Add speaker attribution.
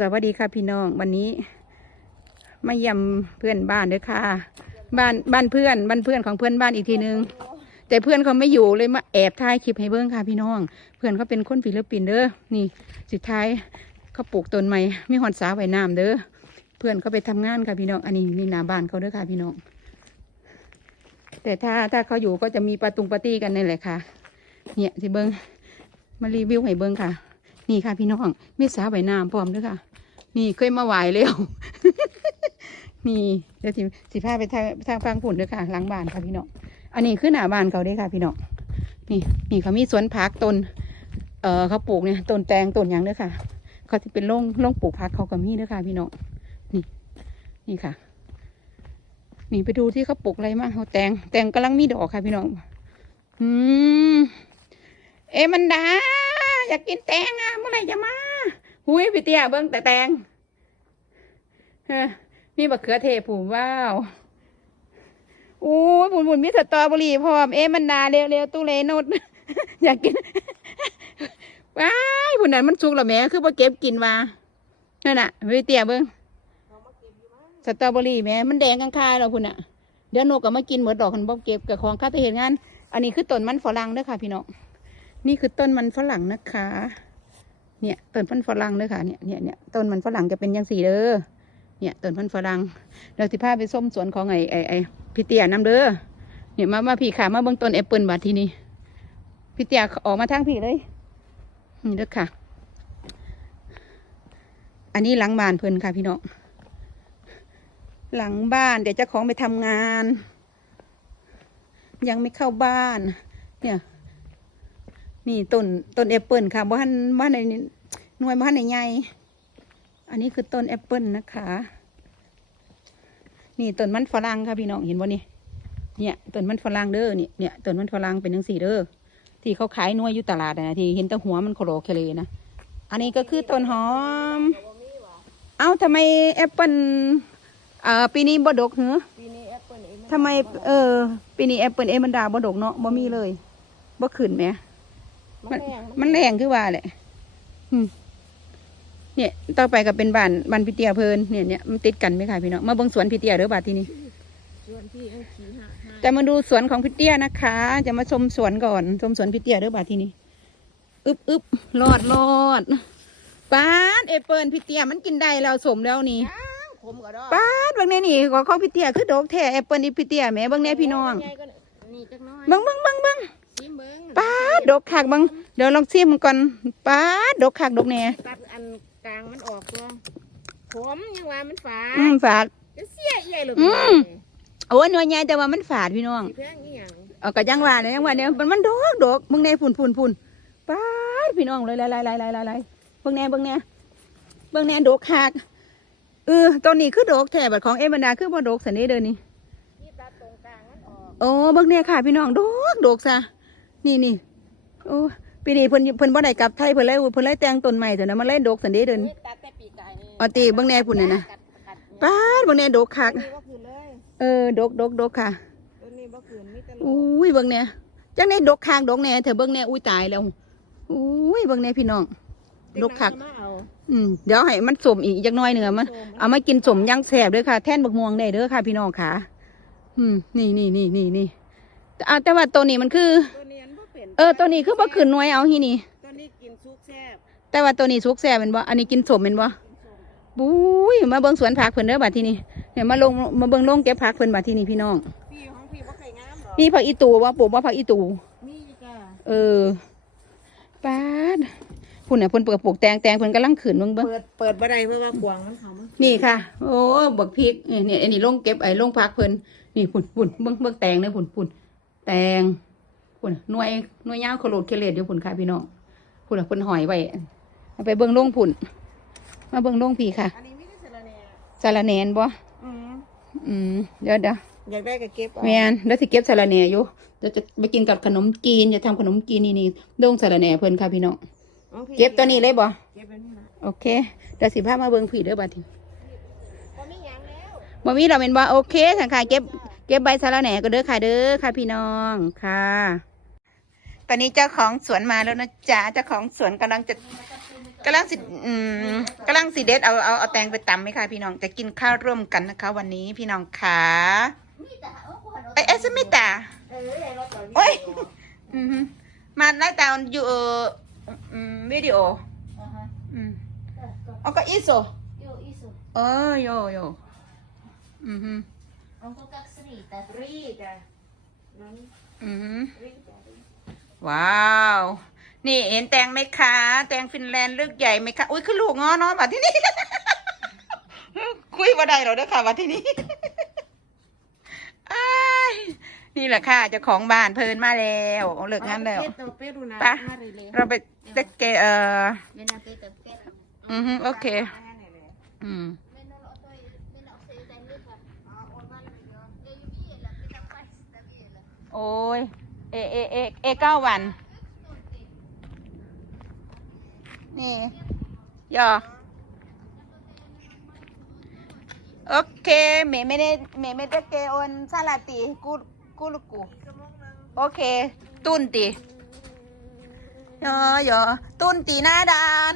Speaker 1: สวัสดีค่ะพี่น้องวันนี้มาเยี่ยมเพื่อนบ้านเด้อค่ะ บ้านบ้านเพื่อนบ้านเพื่อนของเพื่อนบ้านอีกทีนึง แต่เพื่อนเขาไม่อยู่เลยมาแอบถ่ายคลิปให้เบิ้งค่ะพี่น้อง เพื่อนเขาเป็นคนฟิลิปปินส์เด้อนี่สุดท้ายเขาปลูกต้นไม้ไมีหอนสาไว้น้ำเด้อเพื่อนเขาไปทำงานค่ะพี่น้องอันนี้นี่หน้าบ้านเขาเด้อค่ะพี่น้อง แต่ถ้าถ้าเขาอยู่ก็จะมีปาตุงปาร์ตี้กันนี่แหละค่ะ เนี่ยสิเบิ้งมารีวิวให้เบิ้งค่ะ นี่ค่ะพี่น้องมีสาใบน้ำพร้อมด้วยค่ะ นี่เคยมาไหวแล้วนี่เดี๋ยวสิสิพาไปทางทางฟังผุ่นด้วยค่ะหลังบ้านค่ะพี่น้องอันนี้คือหน้าบ้านเขาด้อค่ะพี่น้องนี่นี่เขามีสวนผักต้นเออเขาปลูกเนี่ยต้นแตงต้นยังด้อค่ะ เขาจะเป็นโร่งโร่งปลูกผักเขาก็มีด้อค่ะพี่น้องนี่นี่ค่ะนี่ไปดูที่เขาปลูกอะไรมางเขาแตงแตงกำลังมีดอกค่ะพี่น้องอืมเอะมันดา อยากกินแตงอะเมื่อไหร่จะมาหุยพี่เตี้ยเบิ้งแต่แตงเฮ้อมีบักเขือเทศผูว้าวโอ้ยบุญบุญมีสตอเบอรี่พร้อมเอะมันดาเร็วๆตู้เลนุดอยากกินว้ายผุนนั้นมันสุกแล้วแม่คือบ่เก็บกินมานั่นน่ะพี่เตี้ยเบิ้งสตอเบอรี่แม่มันแดงข้างๆเราพุ่นน่ะเดี๋ยวนกก็มากินเหมือนดอกคันบ่เก็บกับของข้าต่เห็นงานอันนี้คือต้นมันฝรั่งเด้อค่ะพี่น้อง นี่คือต้นมันฝรั่งนะคะ เนี่ยต้นมันฝรั่งเด้อค่ะ เนี่ยเนี่ยเนี่ยต้นมันฝรั่งจะเป็นยังสีเด้อ เนี่ยต้นมันฝรั่งเราสิพาไปส้มสวนของไอ้ไอ้ไอ้พี่เตี้ยน้ำเด้อ เนี่ยมามาพี่ขามาเบิ่งต้นแอปเปิลบาดทีนี้พี่เตี้ยออกมาทางพี่เลย นี่เด้อค่ะ อันนี้หลังบ้านเพิ่นค่ะพี่น้อง หลังบ้านเดี๋ยวเจ้าของไปทำงาน ยังไม่เข้าบ้าน เนี่ย นี่ต้นต้นแอปเปิลค่ะบ้านบ้านในหน่วยบ้านในใหญ่อันนี้คือต้นแอปเปิลนะคะ นี่ต้นมันฝรั่งค่ะพี่น้องเห็นบ่นี่เนี่ยต้นมันฝรั่งเด้อเนี่ยเนี่ยต้นมันฝรั่งเป็นหนังสีเด้อที่เขาขายหน่วยอยู่ตลาดนะที่เห็นแต่หัวมันโคโลเคเลนะอันนี้ก็คือต้นหอม เอ้าทำไมแอปเปิลอ่าปีนี้บ่ดกเหรอ
Speaker 2: ปีนี้แอปเปิลเอง
Speaker 1: ทำไมเออปีนี้แอปเปิลเอมันดาบ่ดกเนาะบ่มีเลยบ่ขึ้นไหม
Speaker 2: มันแรง
Speaker 1: มันแรงคือว่าแหละอืมเนี่ย ต่อไปก็เป็นบ้านบ้านพี่เตียเพลินเนี่ยเนี่ยมันติดกันไหมคะพี่น้องมาเบิ่งสวนพี่เตียเด้อบาดทีนี้
Speaker 2: ส่วนที่อังขี่ห้าห้า
Speaker 1: จะมาดูสวนของพี่เตียนะคะ จะมาชมสวนก่อน ชมสวนพี่เตียเด้อบาดทีนี้อึบอึบรอดรอดป้าดเอเปิลพี่เตียมันกินได้แล้วสมแล้วนี่
Speaker 2: ขมก็ดอก
Speaker 1: ป้าดเบางแน่นี่ของของพี่เตียคือดอกแท้แอปเปิลนี่พี่เตียแหม่เบางแน่พี่น้อง
Speaker 2: ใหญ่ก็นี่จักหน้อย
Speaker 1: เบิ่งเบิ่งเบิ่งเบิ่ง
Speaker 2: ซิมเบิ้ง
Speaker 1: ป้าดดอกขากเบิ่งเดี๋ยวลองชิมก่อนป้าดดอกขากดอกแหน่
Speaker 2: ตัดอันกลางมันออกตัวขมยังว่ามันฝาด
Speaker 1: อืมฝาด
Speaker 2: จะเสียใหญ่หรือ
Speaker 1: อืมโอ้ยหน่วยใหญ่แต่ว่ามันฝาดพี่น้อง
Speaker 2: สีแพงอีหยัง
Speaker 1: เอาก็ยังว่าเนี่ยยังว่าเนี่ยมันมันดอกดอกมึงแน่พุ่นพุ่นพุ่นป้าดพี่น้องเลยไล่ไล่ไล่ไล่ไล่ไล่เบิ่งแน่เบิ่งแน่เบิ่งแน่ดอกหักเออตอนนี้คือดอกแถบัดของเอมันดาคือบ่ดอกสันนี้เดินนี่
Speaker 2: นี่ตัดตรงกลางมันออก
Speaker 1: โอ้เบิ่งแน่ค่ะพี่น้องดอกดอกซะ นี่นี่โอ้ปีนี้เพิ่นเพิ่นบ่ได้กลับไทยเพิ่นเลยเพิ่นเลยแต่งต้นใหม่เถอะนะมันเลยดอกสันนี้เดิน
Speaker 2: นี่ตัดแต่ปีกไก่นี่
Speaker 1: เอาตีเบิ่งแน่พุ่นน่ะนะ
Speaker 2: กัดกัด
Speaker 1: ป้าดเบิ่งแน่ดอกหัก
Speaker 2: ตัวนี้บ่คืนเลย
Speaker 1: เออดอกดอกดอกค่ะ
Speaker 2: ตัวนี้บ่คืนมีแต่โล
Speaker 1: อุ้ยเบิ่งเนี่ยจังได้ดกคางดกแน่เถอะเบิ่งแน่อุ้ยตายแล้วอุ้ยเบิ่งแน่พี่น้องดกคัก
Speaker 2: มาเอา
Speaker 1: อืมเดี๋ยวให้มันสมอีกจักหน้อยหนึ่งอะมันเอามากินสมยังแสบเด้วยค่ะ แท่นบักม่วงได้เด้อค่ะ พี่น้องค่ะ อืมนี่นี่นี่นี่นี่แต่อะแต่ว่าตัวนี้มันคือ
Speaker 2: ตัวนี้อันบ่ เป็น
Speaker 1: เออตัวนี้คือบ่ขึ้นหน่วยเอาที่นี่
Speaker 2: ตัวนี้กินซุกแซ่บ
Speaker 1: แต่ว่าตัวนี้สุกแสบเป็นบ่ อันนี้กินสมเป็นบ่
Speaker 2: กินส้ม
Speaker 1: บุ้ยมาเบิ่งสวนผักเพิ่นเด้อบัดทีนี้เนี่ยมาลงมาเบิ่งลงเก็บผักเพิ่นบัดทีนี้พี่น้อง
Speaker 2: พี่ของพี่บ่เคยงามหรอก
Speaker 1: มีผักอีตูบ่ปลูกบ่ผักอีตู
Speaker 2: มีจ้ะ
Speaker 1: เออป้าดพุ่นน่ะเพิ่นเปิดปลูกแตงแตงเพิ่นกำลังขืนเบิ่งเบิ่ง
Speaker 2: เปิดเปิดบ่ได้เพราะว่าขวางมันเขามา
Speaker 1: นี่ค่ะ โอ้บักพริกนี่เนี่ยอันนี้ลงเก็บไอ้ลงพักเพิ่นนี่พุ่นพุ่นเบิ่งเบิ่งแตงเลยพุ่นพุ่นแตง พุ่นหน่วยหน่วยยาวโคโลดเคเลดอยู่พุ่นค่ะพี่น้องพุ่นน่ะเพิ่นหอยไว้เอาไปเบิ่งลงพุ่นมาเบิ่งลงพี่ค่ะ
Speaker 2: อันนี้มีแต่สะระแหน่
Speaker 1: สาระแหนนบ่
Speaker 2: อืม
Speaker 1: อืมเดี๋ยวเดี๋ยว
Speaker 2: อยากได้ก็เก็บเอา
Speaker 1: แม่นเดี๋ยวสิเก็บสาระแหนอยู่เดี๋ยวจะไปกินกับขนมจีนจะทำขนมจีนนี่นี่ดงสาระแหนเพิ่นค่ะพี่น้อง
Speaker 2: ของพี่
Speaker 1: เก็บตัวนี้เลยบ่
Speaker 2: เก็บไว้นี่นะ
Speaker 1: โอเคเดี๋ยวสิพามาเบิ่งผีเด้อบัดนี้
Speaker 2: บ่มีหยังแล้ว
Speaker 1: บ่มีเราเป็นบ่โอเคค่ะค่ะเก็บเก็บใบสะระแหน่ก็เด้อค่ะเด้อค่ะพี่น้องค่ะ ตอนนี้เจ้าของสวนมาแล้วนะจ๊ะเจ้าของสวนกำลังจะกำลังสิอืมกำลังสีเด็ดเอาเอาเอาแตงไปตำไหมคะพี่น้องจะกินข้าวร่วมกันนะคะ วันนี้พี่น้องขาเอ้ยเอสมิตา
Speaker 2: เออไอ้เราต่อย
Speaker 1: โอ้ยอือฮึมาไล่ตามอยู่อืมวิดีโออืมเอาก็อีโซ
Speaker 3: Yo, iso.
Speaker 1: เออโยโยอือฮึ
Speaker 3: Ang kukak serita.
Speaker 2: รีจ้ะนั้น
Speaker 1: อือฮึ
Speaker 2: รีจ้ะ
Speaker 1: ว้าว นี่เห็นแตงไหมคะ แตงฟินแลนด์ลูกใหญ่ไหมคะ อุ้ยคือลูกงอเนาะมาที่นี่ คุยมาได้หรอเด้อค่ะมาที่นี่อ้ายนี่แหละค่ะเจ้าของบ้านเพลินมาแล้วเลิกงานแล้ว
Speaker 2: เป็ดตัวเป็ดดูนะ
Speaker 1: ไป
Speaker 2: มาเลยเลย
Speaker 1: เราไปเด็กเกเอ่อ
Speaker 3: Yan ang tita. Kaya,
Speaker 1: อือฮึโอเคอืม
Speaker 3: menon ako ito, menon ako sa itan nito. Ah, organ niyo. Eh, yung iya lang, kita pas, lagi lang.
Speaker 1: โอ้ย เอเอเอเอเก้าวัน นี่ย่อโอเคเมย์ไม่ได้เมย์ไม่ได้เกโอนซาลาตีกูกูลูกกูโอเค ตุนตีย่อย่อตุนตีหน้าดาน